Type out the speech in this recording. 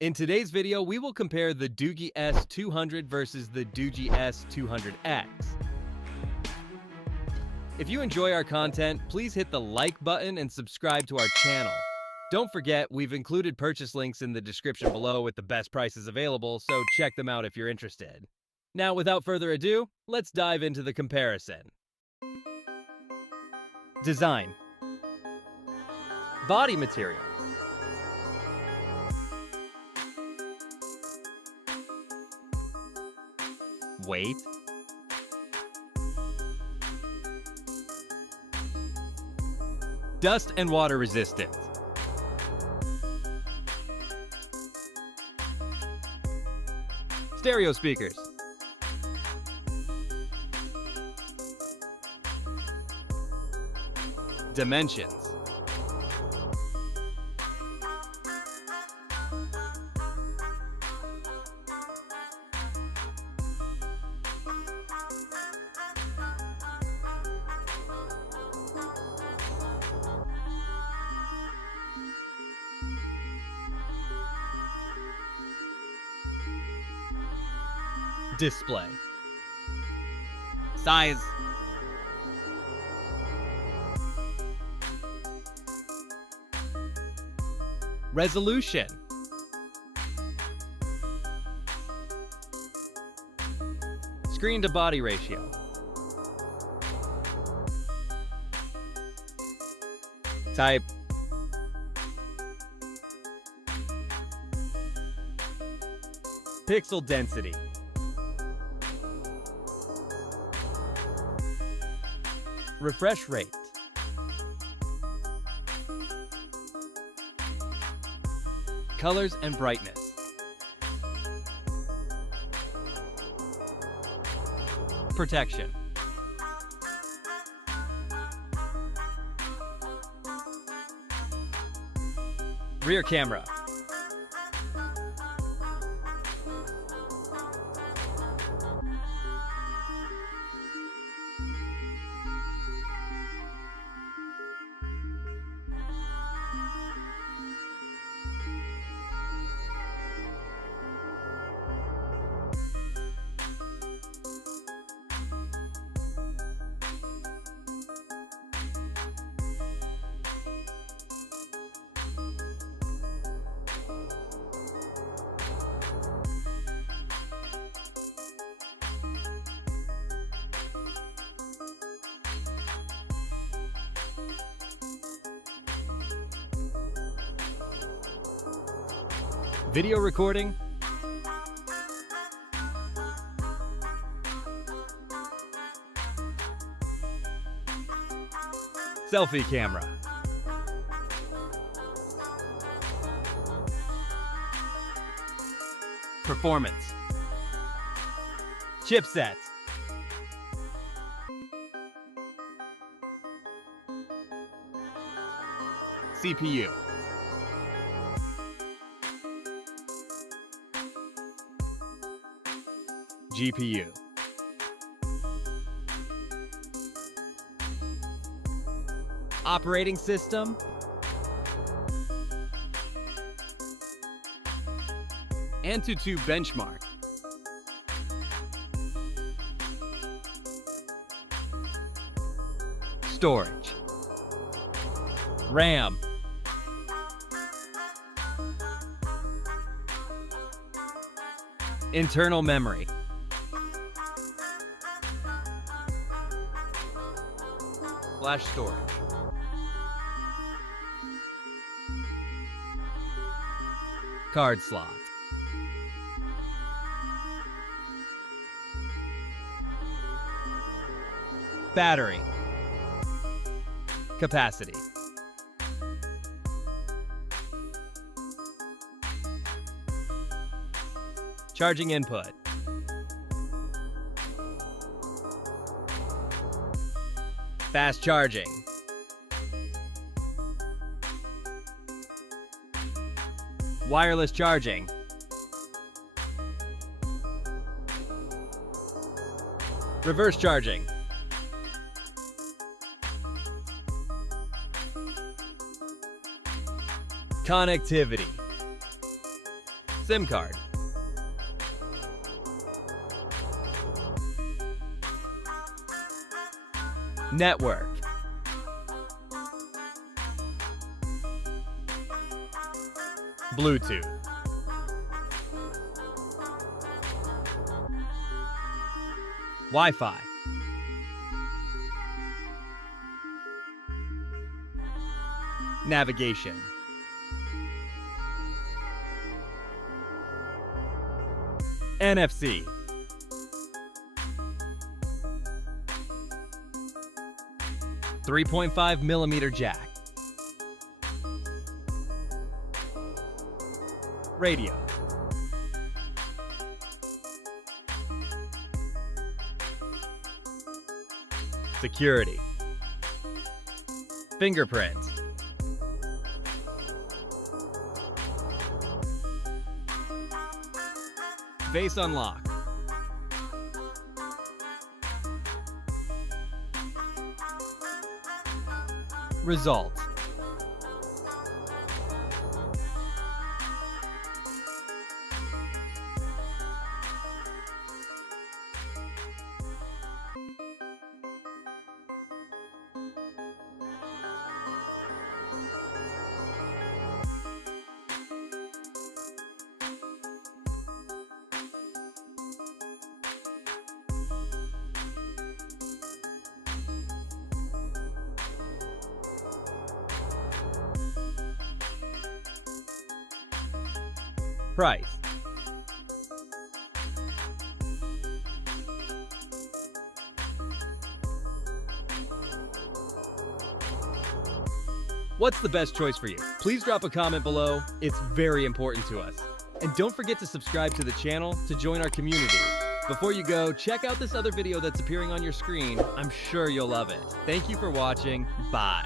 In today's video, we will compare the Doogee S200 versus the Doogee S200X. If you enjoy our content, please hit the like button and subscribe to our channel. Don't forget, we've included purchase links in the description below with the best prices available, so check them out if you're interested. Now, without further ado, let's dive into the comparison. Design. Body material. Weight. Dust and water resistance. Stereo speakers. Dimensions. Display. Size. Resolution. Screen to body ratio. Type. Pixel density. Refresh rate. Colors and brightness. Protection. Rear camera. Video recording. Selfie camera. Performance. Chipset. CPU. GPU. Operating system. AnTuTu benchmark. Storage. RAM. Internal memory. Flash storage. Card slot. Battery. Capacity. Charging input. Fast charging. Wireless charging. Reverse charging. Connectivity. SIM card. Network. Bluetooth. Wi-Fi. Navigation. NFC. .3.5mm jack. Radio. Security. Fingerprint. Face unlock. Result. Price. What's the best choice for you? Please drop a comment below. It's very important to us. And don't forget to subscribe to the channel to join our community. Before you go, check out this other video that's appearing on your screen. I'm sure you'll love it. Thank you for watching. Bye.